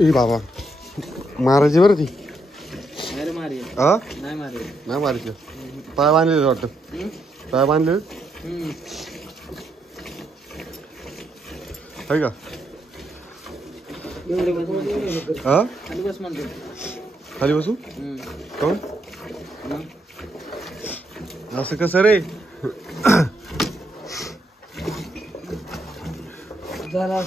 ए बाबा मारायची बरं ती. नाही मारायची. पाय बांधलेले वाटतं. पाय बांधले आहे का? खाली बसू कोण असं कसं रे? झालं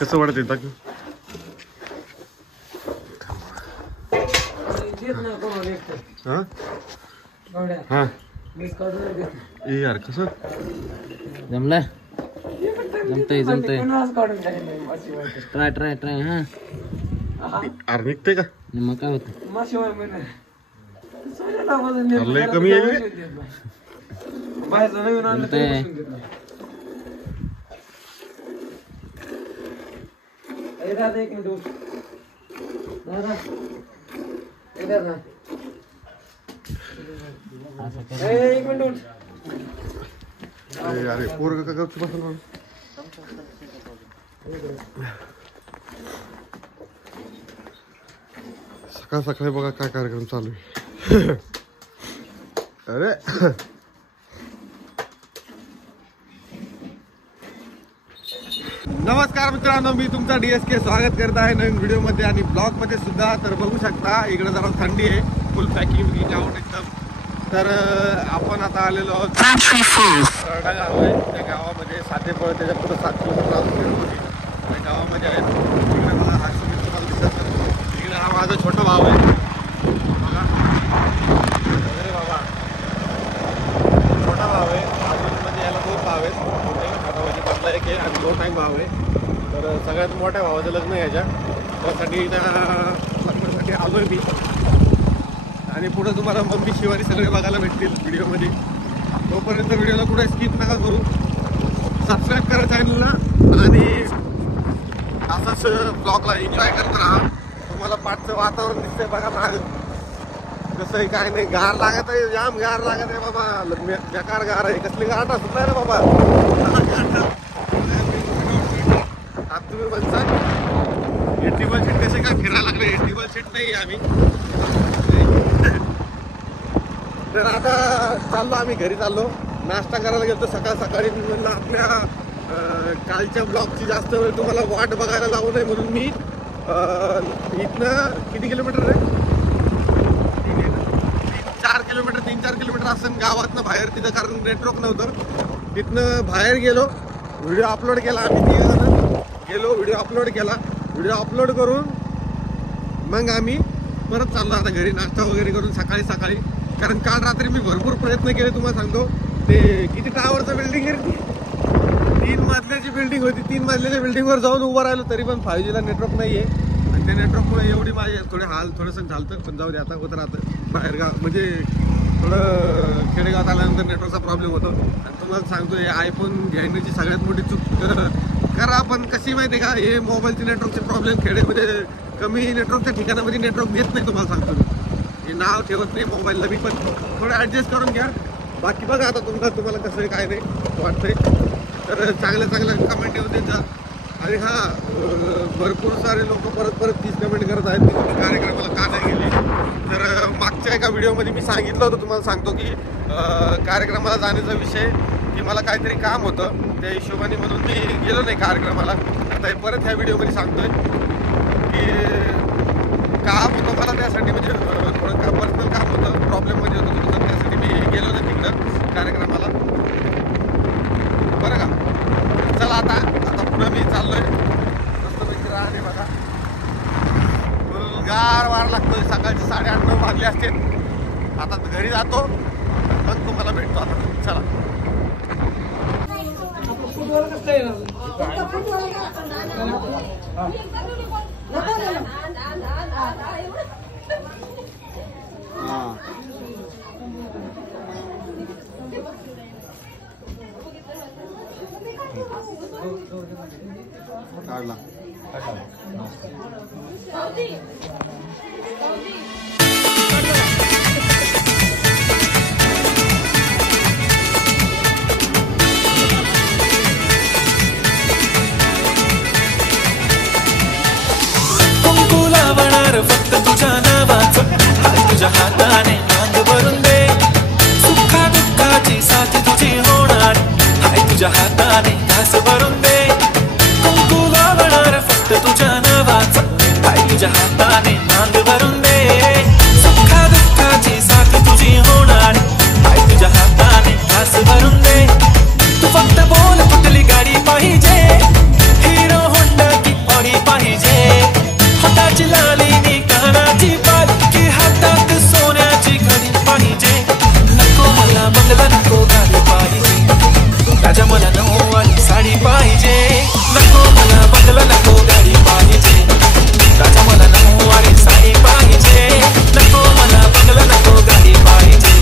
कसं वाटत येत यार कसं जमलं जमतंय ट्राय ट्राय ट्राय. अरे निघते का? मग काय होतं लय कमी आहे. अरे पोरग का गपची बसल म्हणून सकाळ सकाळी बघा काय कार्यक्रम चालू आहे. अरे नमस्कार मित्रांनो, मी तुमचा DSK स्वागत करत आहे नवीन व्हिडिओ मध्ये आणि ब्लॉग मध्ये सुद्धा. तर बघू शकता इकडे जरा थंडी आहे, फुल पॅकिंग आउट एकदम. तर आपण आता आलेलो आहोत गाव आहे. त्या गावामध्ये साधेपळ, त्याच्या पुढे 7 किलोमीटर होती त्या गावामध्ये आहे. तिकडे मला हा सुमित तुम्हाला दिसत. इकडे हा माझा छोटा भाऊ आहे बघा. अरे बाबा छोटा भाव आहे अजून, म्हणजे याला 2 भाव आहेत. म्हणजे मधला एक आहे आणि 2 टाईम भाव आहे. तर सगळ्यात मोठ्या भावाचं लग्न आहे याच्या, त्यासाठी लग्नासाठी आलो आहे मी. आणि पुढे तुम्हाला मम्मी शिवानी सगळे बघायला भेटतील व्हिडिओमध्ये. तोपर्यंत व्हिडिओला कुठे स्किप नका करू, सबस्क्राईब करा चॅनलला आणि असंच ब्लॉगला एन्जॉय करत राहा. तुम्हाला पाठचं वातावरण दिसतंय बघा माग कसं आहे काय नाही. गार लागत आहे, जाम गार लागत आहे बाबा. बेकार गार आहे. कसली गाठ असत नाही रे बाबा. आता तुम्ही म्हणता एटीबल सीट कसे काय फिरायला लागले? एटीबल सीट नाही आम्ही. तर आता चाललो आम्ही घरी, चाललो नाश्ता करायला गेलो सकाळ सकाळी. मी म्हणलं आपल्या कालच्या ब्लॉगची जास्त वेळ तुम्हाला वाट बघायला लावू नये म्हणून मी इथनं किती किलोमीटर आहे? 3-4 किलोमीटर असं गावातनं बाहेर, तिथं कारण नेटवर्क नव्हतं. तिथनं बाहेर गेलो, व्हिडिओ अपलोड केला. आम्ही 3 जण गेलो, व्हिडिओ अपलोड केला. व्हिडिओ अपलोड करून मग आम्ही परत चाललो आता घरी नाश्ता वगैरे करून सकाळी. कारण काल रात्री मी भरपूर प्रयत्न केले, तुम्हाला सांगतो. ते किती टावरचं बिल्डिंग आहे, 3 मजल्याची बिल्डिंग होती. 3 मजल्याच्या बिल्डिंगवर जाऊन उभं राहिलो तरी पण 5Gला नेटवर्क नाही आहे. आणि त्या नेटवर्कमुळे एवढी माझे थोडे हाल थोडंसं झालं. पण जाऊ दे, आता होत राहतं. बाहेरगाव म्हणजे थोडं खेडेगावात आल्यानंतर नेटवर्कचा प्रॉब्लेम होतो. आणि तुम्हाला सांगतो हे आयफोन घेण्याची सगळ्यात मोठी चूक करा. पण कशी माहिती आहे का, हे मोबाईलचे नेटवर्कचे प्रॉब्लेम खेडेमध्ये कमी नेटवर्कच्या ठिकाणामध्ये नेटवर्क घेत नाही. तुम्हाला सांगतो मी, हे नाव ठेवत नाही मोबाईलला मी, पण थोडं ॲडजस्ट करून घ्या. बाकी बघा आता तुम्हाला कसं आहे काय नाही वाटतंय. तर चांगल्या कमेंट येऊ देत जा. आणि हां, भरपूर सारे लोक परत 30 कमेंट करत आहेत की कार्यक्रमाला का नाही गेले. तर मागच्या एका व्हिडिओमध्ये मी सांगितलं होतं, तुम्हाला सांगतो की कार्यक्रमाला जाण्याचा विषय की मला काहीतरी काम होतं त्या हिशोबाने, म्हणून मी गेलो नाही कार्यक्रमाला. आता हे परत ह्या व्हिडिओमध्ये सांगतोय की काम होतं मला त्यासाठी, म्हणजे थोडं पर्सनल काम होतं, प्रॉब्लेममध्ये होतं थोडंसं, त्यासाठी मी गेलो नाही तिकडं कार्यक्रमाला बरं का. चला आता पुढं मी चाललोय मस्तपैकी राहणे बघा. गार वार लागतोय. सकाळचे 8:30-9 वाजले असते. आता घरी जातो, मग तुम्हाला भेटतो आता. चला काढला फक्त तुझ्या नावाचं तुझ्या हाताने नांद भरून दे सुखा दुःखाची साथ तुझी होणार हाय तुझ्या हाताने घास भरून दे कुंकू लावणार फक्त तुझ्या नावाचं हाय तुझ्या हाताने नांद भरून दे सुखा दुःखाची साथ तुझी होणार हाय तुझ्या हाताने घास भरून दे तू फक्त बोल कुठली गाडी पाहिजे हिरो होंडा की ऑडी पाहिजे हाताची लाली नी कानाची पालखी हातात सोन्याची घडी पाहिजे नको मला बंगला नको गाडी पाहिजे राजा मला नऊवारी साडी पाहिजे नको मला बंगला नको गाडी पाहिजे राजा मला नऊवारी साडी पाहिजे नको मला बंगला नको गाडी पाहिजे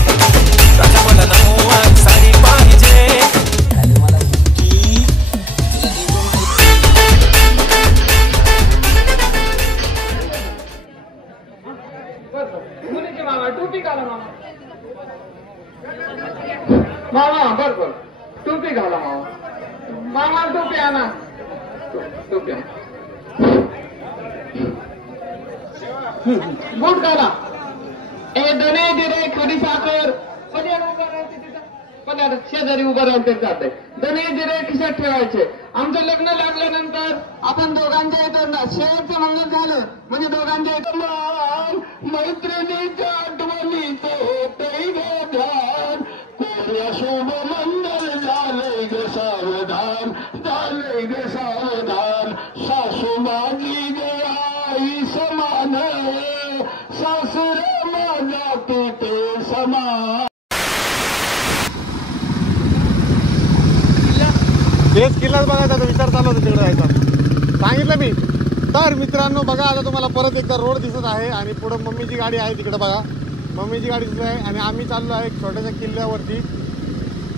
राजा मला नऊवारी साडी पाहिजे टोपी घाला मामा बरोबर टोपी घाला मामा टोपी आणा टोपी बूट घाला ए दोन्ही जिरे खडी साखर शेजारी उभं राहून ते जाते दोन्ही जिरे खिशात ठेवायचे आमचं लग्न लागल्यानंतर आपण दोघांच्या इथं शेवटचं मंगल झालं म्हणजे दोघांच्या इथं मैत्रिणीच्या आठवणीत ध्यान शुभ मंगल झालंय ग सावधान झालंय ग सावधान सासू माझी ग आई समान सासुर माझा पिते समान तेच किल्लाच बघायचा विचार चालू होता तिकडे जायचा सांगितलं मी तर मित्रांनो बघा आता तुम्हाला परत एकदा रोड दिसत आहे आणि पुढं मम्मीची गाडी आहे तिकडे बघा मम्मीची गाडी दिसत आहे आणि आम्ही चाललो आहे छोट्याशा किल्ल्यावरती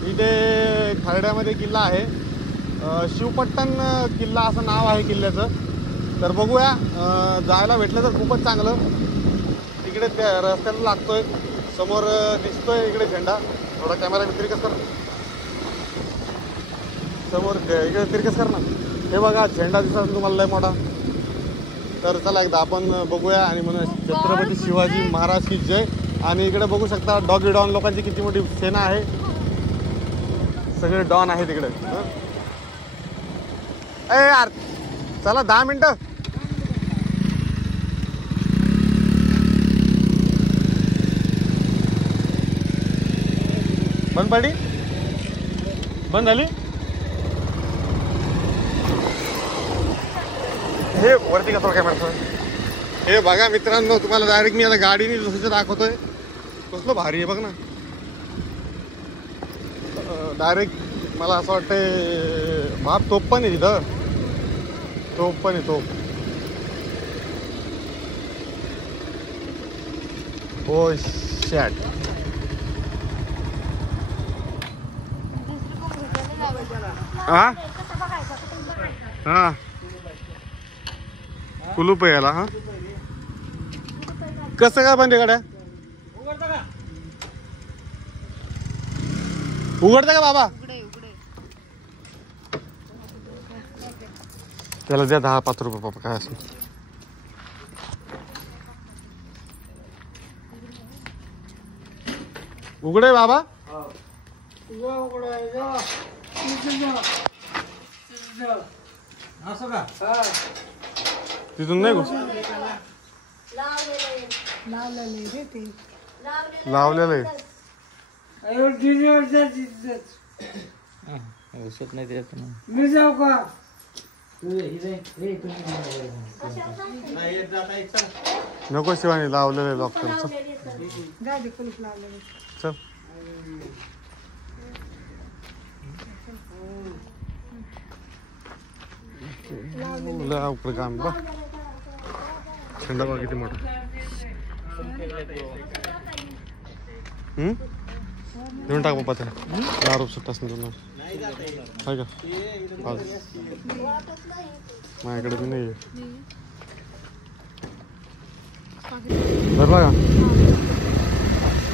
इथे खर्ड्यामध्ये किल्ला आहे शिवपट्टण किल्ला असं नाव आहे किल्ल्याचं तर बघूया जायला भेटलं तर खूपच चांगलं तिकडे त्या रस्त्याला लागतोय समोर दिसतोय इकडे झेंडा थोडा कॅमेरा तिरकस कर समोर इकडे तिरकस कर ना हे बघा झेंडा दिसत तुम्हाला लय मोठा तर चला एकदा आपण बघूया आणि म्हणून छत्रपती शिवाजी महाराज की जय आणि इकडे बघू शकता डॉगी डॉन लोकांची किती मोठी सेना आहे सगळे डॉन आहे तिकडे ए यार चला 10 मिनिटं बंद पडली बंद झाली हे वरती कसं काय म्हणतो हे बघा मित्रांनो तुम्हाला डायरेक्ट मी आता गाडीने दुसरीचं दाखवतोय कसलं भारी आहे बघ ना डायरेक्ट मला असं वाटतंय बाप तोप पण आहे तिथं तोप पण आहे तोप ओ शॅट हा हा कुलूप आहे याला हा कसं काय बंद गाड्या उघडतं का बाबा त्याला द्या 10-5 रुपये बाबा काय असं उघडे बाबा तिथून नाही घुस लावलेलं आहे नाही देत ना मी जाऊ का नको शिवानी लावलेलं आहे लॉक चल उकडे काम बा थंडा बा किती मोठा देऊन टाक बाबा त्याला 10 रुपये सुट्टाच नाही आहे का पाच माझ्याकडे बी नाही बघा.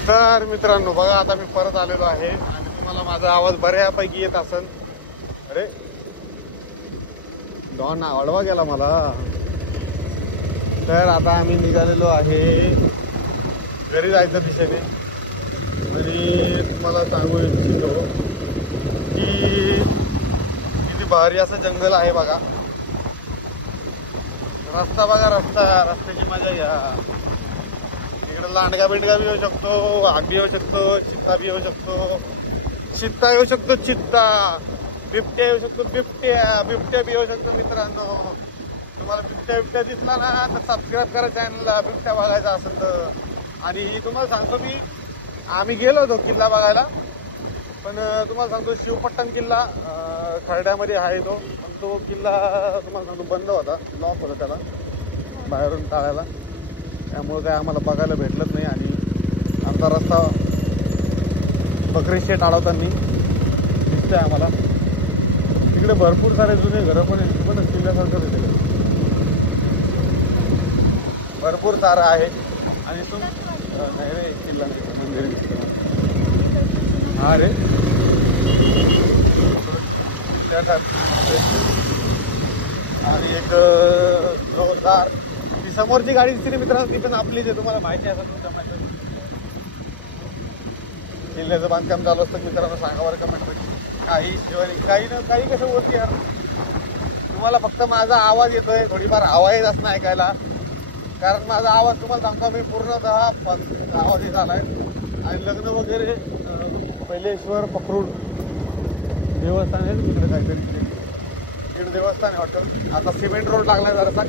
तर मित्रांनो बघा आता मी परत आलेलो आहे आणि तुम्हाला माझा आवाज बऱ्यापैकी येत असेल. अरे डॉन अडवा गेला मला. तर आता आम्ही निघालेलो आहे घरी जायच्या दिशेने आणि तुम्हाला सांगू इच्छितो की किती भारी असं जंगल आहे बघा. रस्ता बघा रस्त्याची मजा घ्या. इकडे लांडगा बिंडगा बी येऊ शकतो, वाघ बी येऊ शकतो, चित्ता बी येऊ शकतो, चित्ता येऊ शकतो, चित्ता बिबट्या येऊ शकतो, बिबट्या बी येऊ शकतो. मित्रांनो तुम्हाला बिबट्या दिसला ना तर सबस्क्राईब करा चॅनलला बिबट्या बघायचा असेल तर. आणि तुम्हाला सांगतो मी आम्ही गेलो होतो किल्ला बघायला पण तुम्हाला सांगतो शिवपट्टण किल्ला खर्ड्यामध्ये आहे तो. पण तो किल्ला तुम्हाला सांगतो बंद होता, लॉक होता त्याला बाहेरून टाळायला. त्यामुळे काय आम्हाला बघायला भेटलंच नाही. आणि आमचा रस्ता बकरी शेट अडवताना दिसतोय आम्हाला. तिकडे भरपूर सारे जुने घरं पण आहेत, पण किल्ल्यासारखंच आहे तिकडे भरपूर सारं आहे. आणि नाही रे किल्ला मंदिर हा रे आणि एक जोरदार ती समोरची गाडी दिसते मित्रांनो ती पण आपलीच आहे. तुम्हाला माहिती असेल तुमच्या माहिती किल्ल्याचं बांधकाम चालू असतं मित्रांनो. सांगा बरं कमेंट काही ना काही कसं होती यार. तुम्हाला फक्त माझा आवाज येतोय थोडीफार हवा येत असणं ऐकायला कारण माझा आवाज तुम्हाला सांगतो मी पूर्णतः आवाज येत आलाय. आणि लग्न वगैरे पहिलेश्वर पकडून देवस्थान आहे तिकडे काहीतरी तिकडे देवस्थान आहे वाटतं. आता सिमेंट रोड लागलाय जरासा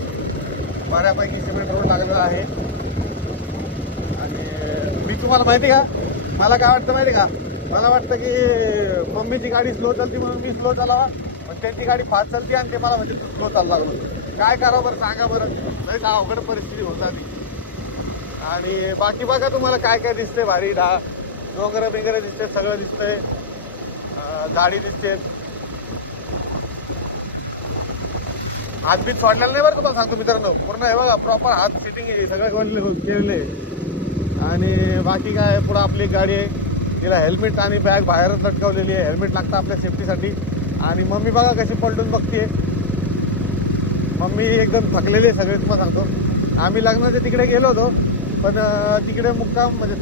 बऱ्यापैकी सिमेंट रोड लागलेला आहे. आणि मी तुम्हाला माहिती का मला काय वाटतं माहिती का मला वाटतं की मम्मीची गाडी स्लो चालते म्हणून मी स्लो चालावा पण त्यांची गाडी फास्ट चालते आणि ते मला म्हणजे स्लो चालला लागलो. काय करावं बरं सांगा बरं. लई अवघड परिस्थिती होत आली. आणि बाकी बघा तुम्हाला काय काय दिसते भारी डोंगर बिंगर दिसते सगळं दिसतंय गाडी दिसते. हातबीत सोडलेला नाही बरं तुम्हाला सांगतो मित्रांनो. पूर्ण आहे बघा प्रॉपर हात सेटिंग आहे सगळं केलेलं आहे. आणि बाकी काय पुढं आपली गाडी आहे तिला हेल्मेट आणि बॅग बाहेरच लटकवलेली आहे. हेल्मेट लागतं आपल्या सेफ्टीसाठी. आणि मम्मी बघा कशी पलटून बघते. मम्मी एकदम थकलेली आहे सगळे तुम्हाला सांगतो. आम्ही लग्नाच्या तिकडे गेलो होतो पण तिकडे मुक्काम म्हणजे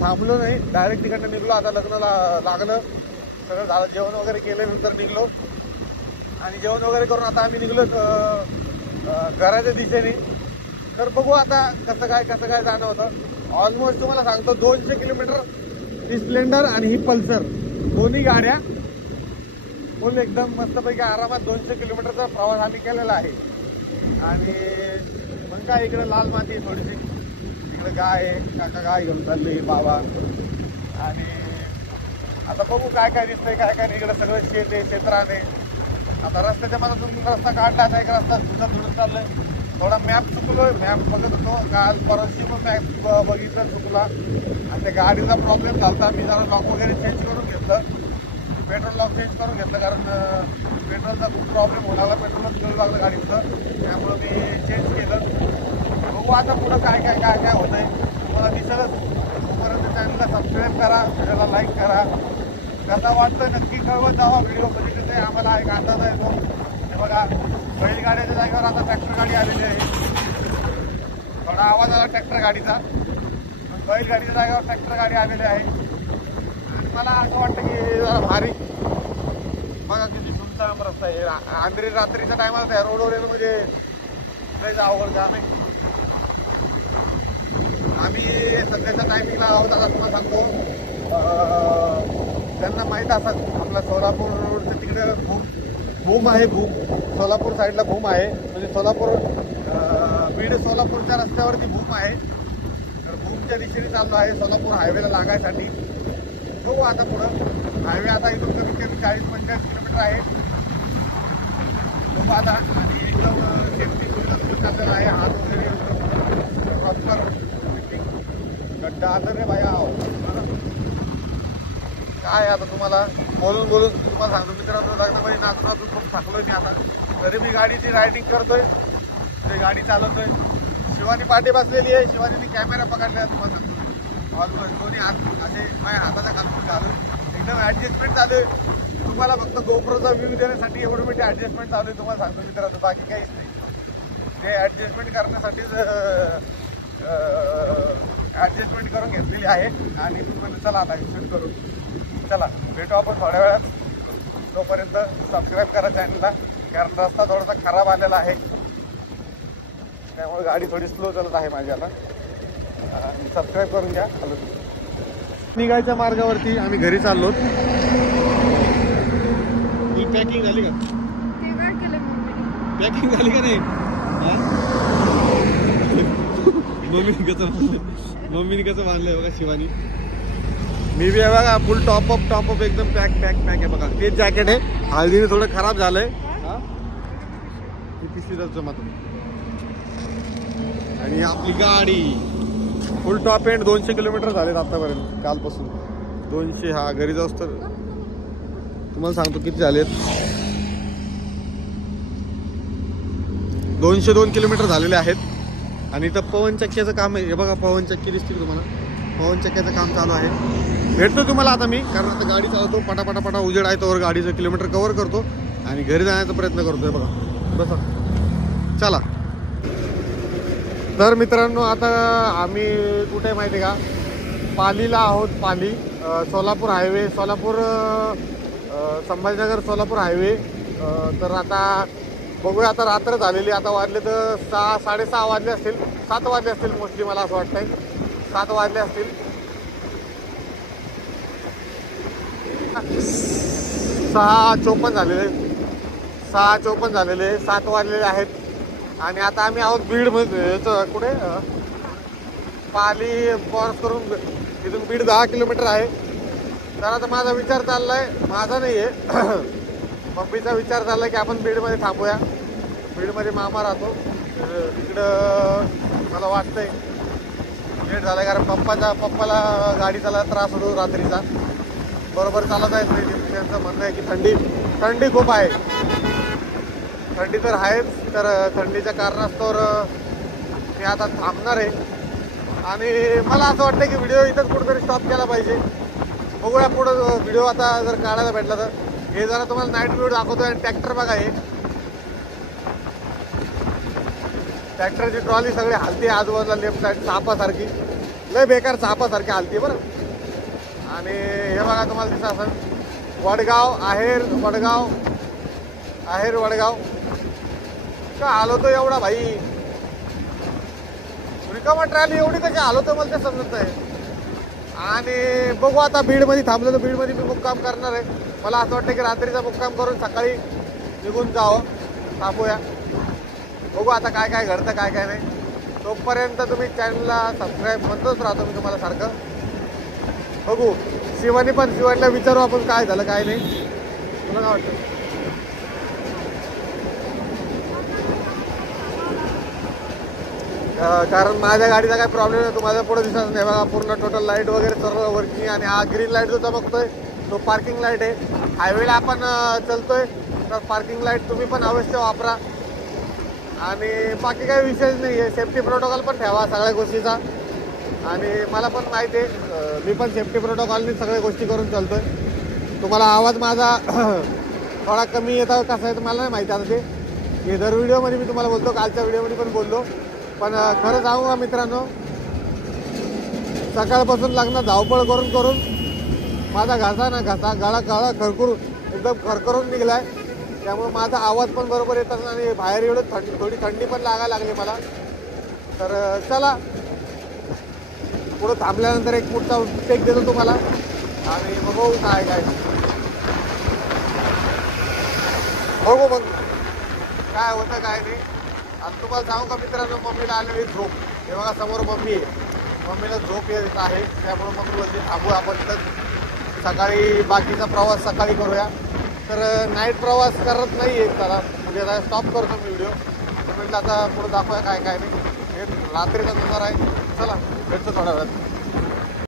थांबलो नाही डायरेक्ट तिकडनं निघलो. आता लग्न लागलं सगळं झालं जेवण वगैरे केल्यानंतर निघलो. आणि जेवण वगैरे करून आता आम्ही निघलो घराच्या दिशेने. तर बघू आता कसं काय जाणं होतं. ऑलमोस्ट तुम्हाला सांगतो 200 किलोमीटर ही स्प्लेंडर आणि ही पल्सर दोन्ही गाड्या फुल एकदम मस्तपैकी आरामात 200 किलोमीटरचा प्रवास आम्ही केलेला आहे. आणि मग काय इकडे लाल माती थोडीशी इकडे गाय आहे काका गाय घेऊन चालली बाबा. आणि आता बघू काय दिसतंय काय नाही. इकडे सगळं शेत आहे क्षेत्राने. आता रस्त्याच्या मनातून रस्ता काढला आता एक रस्ता धुडत चाललाय. थोडा मॅप चुकलोय मॅप बघत होतो काल परवाशी पण मॅप बघितलं चुकला. आणि त्या गाडीचा प्रॉब्लेम झाला. मी जरा लॉक वगैरे चेंज करून घेतलं पेट्रोल लॉक चेंज करून घेतलं कारण पेट्रोलचा खूप प्रॉब्लेम होणार. पेट्रोलच घेऊन लागलं गाडीचं त्यामुळं मी चेंज केलं. बघू आता पुढं काय होत आहे तुम्हाला दिसेलच. तोपर्यंत चॅनलला सबस्क्राईब करा व्हिडिओला लाईक करा. कसा वाटतं नक्की कळवत जावा. व्हिडिओ बघितले ते आम्हाला एक अंदाज येतो. हे बघा बैलगाड्याच्या जागेवर आता ट्रॅक्टर गाडी आलेली आहे. थोडा आवाज आला ट्रॅक्टर गाडीचा. बैलगाडीच्या जागेवर ट्रॅक्टर गाडी आलेली आहे. आणि मला असं वाटतं की जरा भारी बघा किती सुनसान रस्ता आहे. अंधेरी रात्रीच्या टायमाला त्या रोडवर येणं म्हणजे लयच अवघड काम आहे. आम्ही सध्याच्या टायमिंगला आहोत. आता तुम्हाला सांगतो त्यांना माहीत असत आपला सोलापूर रोडचं तिकडे भूम आहे. सोलापूर साईडला भूम आहे म्हणजे सोलापूर बीड सोलापूरच्या रस्त्यावरती भूम आहे. तर भूमच्या दिशेने चाललो आहे सोलापूर हायवेला लागायसाठी. बघू आता पुढं हायवे आता इथून कमीत कमी 40-45 किलोमीटर आहे. बघू आता. आणि एकदम सेफ्टी पूर्ण चाललेला आहे. हात वगैरे प्रॉपर गड्डा आता रे बाया काय आता तुम्हाला बोलून बोलून तुम्हाला सांगतो मित्रांनो, लग्नामध्ये नाचून नाचून खूप थकलोय मी आता. तरी मी गाडीची रायडिंग करतोय, ते गाडी चालवतोय. शिवानी पाठी बसलेली आहे, शिवानीने कॅमेरा पकडला. तुम्हाला सांगतो कोणी असे माझ्या हाताचा काम चालू एकदम ऍडजस्टमेंट चालू आहे. तुम्हाला फक्त गोप्रोचा व्ह्यू देण्यासाठी एवढं मोठी ऍडजस्टमेंट चालू आहे. तुम्हाला सांगतो मित्रांनो, बाकी काहीच नाही. ते ऍडजस्टमेंट करण्यासाठीच ऍडजस्टमेंट करून घेतलेली आहे. आणि तुम्हाला चला आता शूट करू. चला भेटू आपण थोड्या वेळात. तोपर्यंत सबस्क्राईब करा चॅनलला, कारण रस्ता थोडासा खराब आलेला आहे, त्यामुळे गाडी थोडी स्लो चालत आहे माझी आता. सबस्क्राईब करून घ्या. निघायच्या मार्गावरती आम्ही घरी चाललो. ही पॅकिंग झाली का? पॅकिंग झाली का नाही? मम्मीने कसं बांधलंय बघा शिवानी. मी बी आहे बघा फुल टॉपअप एकदम पॅक आहे बघा. तेच जॅकेट आहे, हळदीने थोडं खराब झालंय. पिशवी जातो मात्र. आणि आपली गाडी फुल टॉप एंड 200 किलोमीटर झालेत आतापर्यंत कालपासून. 200 हा घरी जाऊस तर तुम्हाला सांगतो किती झालेत. 202 किलोमीटर झालेले आहेत. आणि इथं पवनचक्क्याचं काम आहे. हे बघा पवनचक्की दिसतील तुम्हाला, पवनचक्क्याचं काम चालू आहे. भेटतो तुम्हाला आता मी, कारण आता गाडी चालवतो. पटापटा उजेड आहे तोवर गाडीचं किलोमीटर कव्हर करतो आणि घरी जाण्याचा प्रयत्न करतोय. बघा बसा चला. तर मित्रांनो आता आम्ही कुठे माहिती का, पालीला आहोत. Pali Solapur highway, Solapur Sambhajinagar Solapur highway. तर आता बघूया, आता रात्र झालेली. आता वाजले तर 6-6:30 वाजले असतील, 7 वाजले असतील मोस्टली, मला असं वाटतंय 7 वाजले असतील. 6:54 झालेले, 6:54 झालेले, 7 वाजलेले आहेत. आणि आता आम्ही आहोत बीडमध्ये. कुठे पाली क्रॉस करून इथून बीड 10 किलोमीटर आहे. तर आता माझा विचार चाललाय, माझा नाही आहे मम्मीचा विचार चाललाय की आपण बीडमध्ये थांबूया. बीडमध्ये मामा राहतो, तिकडं मला वाटतंय लेट झालाय, कारण पप्पाला गाडी चालायला त्रास होतो रात्रीचा. बरोबर चालत आहे. त्यांचं म्हणणं आहे की थंडी खूप आहे. थंडी तर आहेच. तर थंडीच्या कारणास्तव मी आता थांबणार आहे. आणि मला असं वाटतं की व्हिडिओ इथंच कुठेतरी स्टॉप केला पाहिजे. बघूया पुढं व्हिडिओ आता जर काढायला भेटला तर. हे जरा तुम्हाला नाईट व्ह्यू दाखवतोय. आणि ट्रॅक्टर बघा, हे ट्रॅक्टरची ट्रॉली सगळी हलती आजूबाजूला, लेफ्ट साईड सापासारखी, लय बेकार सापासारखी हलती बरं. आणि हे बघा तुम्हाला दिसत असेल वडगाव, आहेर वडगाव. का हलवतो एवढा भाई, रिकामा ट्रॅली एवढी कशी हलवतो मला ते समजत नाही. आणि बघू आता बीडमध्ये थांबलो तर बीडमध्ये मी मुक्काम करणार आहे. मला असं वाटतं की रात्रीचा मुक्काम करून सकाळी निघून जावं. थांबूया, बघू आता काय काय घडतं काय काय नाही. तोपर्यंत तुम्ही चॅनलला सबस्क्राईब म्हणतोच राहतो मी तुम्हाला सारखं. बघू शिवानीला विचारू आपण काय झालं काय नाही. तुला काय वाटतं? कारण माझ्या गाडीचा काय प्रॉब्लेम आहे तुम्हाला पुढे दिसत नाही बघा. पूर्ण टोटल लाईट वगैरे सर्व वर्किंग. आणि हा ग्रीन लाईट जो चमकतोय तो पार्किंग लाईट आहे. हायवेला आपण चलतोय तर पार्किंग लाईट तुम्ही पण अवश्य वापरा. आणि बाकी काही विषयच नाही आहे. सेफ्टी प्रोटोकॉल पण ठेवा सगळ्या गोष्टीचा. आणि मला पण माहिती आहे, मी पण सेफ्टी प्रोटोकॉलनी सगळ्या गोष्टी करून चालतोय. तुम्हाला आवाज माझा थोडा कमी येतो कसा आहे मला नाही माहिती. आता ते दर व्हिडिओमध्ये मी तुम्हाला बोलतो, कालच्या व्हिडिओमध्ये पण बोललो. पण खरं सांगू का मित्रांनो, सकाळपासून लग्न धावपळ करून माझा गळा खरखरून एकदम खरखरून निघलाय. त्यामुळे माझा आवाज पण बरोबर येतात. आणि बाहेर एवढं थोडी थंडी पण लागायला लागली मला. तर चला पुढं थांबल्यानंतर एक पुढचा टेक देतो तुम्हाला. आणि मग बघू काय बघू मग काय होतं काय नाही. आणि तुम्हाला सांगू का मित्रांनो, मम्मीला आलेली झोप. हे बघा समोर मम्मी आहे, मम्मीला झोप येत आहे. त्यामुळे मम्मी बोलते थांबू आपण तर सकाळी बाकीचा प्रवास सकाळी करूया. तर नाईट प्रवास करत नाही आहे त्याला, म्हणजे आता स्टॉप करतो मी व्हिडिओ. तर म्हटलं आता पुढे दाखवूया काय काय नाही. हे रात्रीचा नजारा आहे. चला भेटतो थोड्या वेळात.